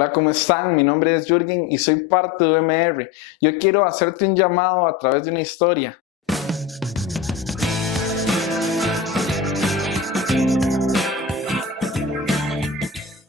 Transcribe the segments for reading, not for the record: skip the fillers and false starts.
Hola, ¿cómo están? Mi nombre es Jürgen y soy parte de UMR. Yo quiero hacerte un llamado a través de una historia.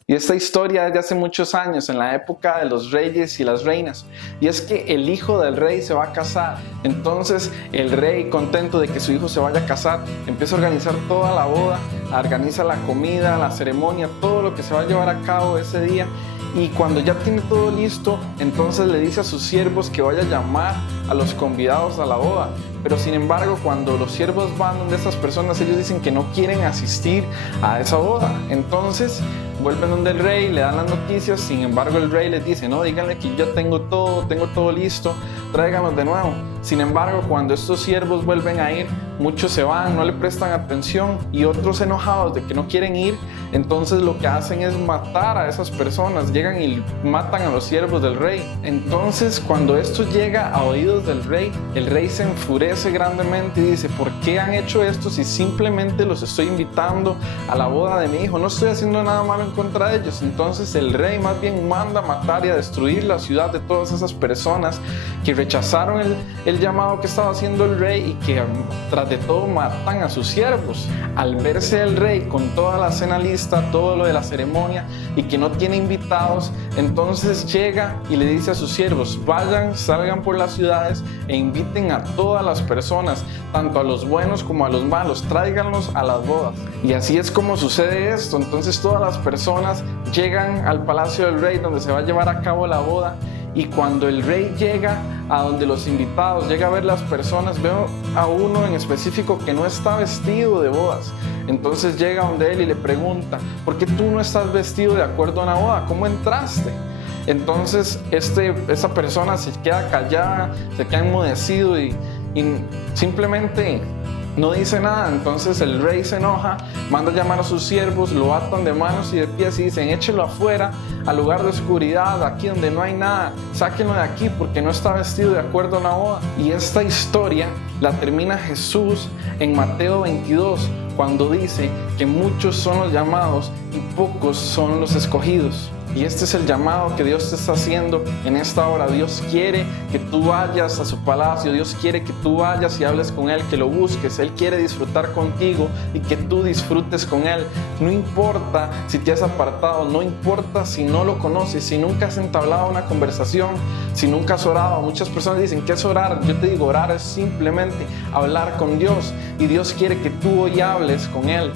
Y esta historia es de hace muchos años, en la época de los reyes y las reinas. Y es que el hijo del rey se va a casar. Entonces el rey, contento de que su hijo se vaya a casar, empieza a organizar toda la boda, organiza la comida, la ceremonia, todo lo que se va a llevar a cabo ese día. Y cuando ya tiene todo listo, entonces le dice a sus siervos que vaya a llamar a los convidados a la boda. Pero sin embargo, cuando los siervos van donde estas personas, ellos dicen que no quieren asistir a esa boda. Entonces vuelven donde el rey, le dan las noticias. Sin embargo, el rey les dice: no, díganle que yo tengo todo listo, tráiganlos de nuevo. Sin embargo, cuando estos siervos vuelven a ir, muchos se van, no le prestan atención, y otros, enojados de que no quieren ir, entonces lo que hacen es matar a esas personas. Llegan y matan a los siervos del rey. Entonces, cuando esto llega a oídos del rey, el rey se enfurece grandemente y dice: ¿por qué han hecho esto si simplemente los estoy invitando a la boda de mi hijo? No estoy haciendo nada malo en contra de ellos. Entonces el rey más bien manda a matar y a destruir la ciudad de todas esas personas que rechazaron el llamado que estaba haciendo el rey y que tras de todo matan a sus siervos. Al verse el rey con toda la cena lista, todo lo de la ceremonia, y que no tiene invitados, entonces llega y le dice a sus siervos: vayan, salgan por las ciudades e inviten a todas las personas, tanto a los buenos como a los malos, tráiganlos a las bodas. Y así es como sucede esto. Entonces todas las personas llegan al palacio del rey donde se va a llevar a cabo la boda. Y cuando el rey llega a donde los invitados, llega a ver las personas, veo a uno en específico que no está vestido de bodas. Entonces llega donde él y le pregunta: ¿por qué tú no estás vestido de acuerdo a una boda? ¿Cómo entraste? Entonces esa persona se queda callada, se queda enmudecido y simplemente no dice nada. Entonces el rey se enoja, manda a llamar a sus siervos, lo atan de manos y de pies y dicen: échenlo afuera, al lugar de oscuridad, aquí donde no hay nada, sáquenlo de aquí porque no está vestido de acuerdo a una boda. Y esta historia la termina Jesús en Mateo 22, cuando dice que muchos son los llamados y pocos son los escogidos. Y este es el llamado que Dios te está haciendo en esta hora. Dios quiere que tú vayas a su palacio, Dios quiere que tú vayas y hables con Él, que lo busques. Él quiere disfrutar contigo y que tú disfrutes con Él. No importa si te has apartado, no importa si no lo conoces, si nunca has entablado una conversación, si nunca has orado. Muchas personas dicen: ¿qué es orar? Yo te digo, orar es simplemente hablar con Dios, y Dios quiere que tú hoy hables con Él.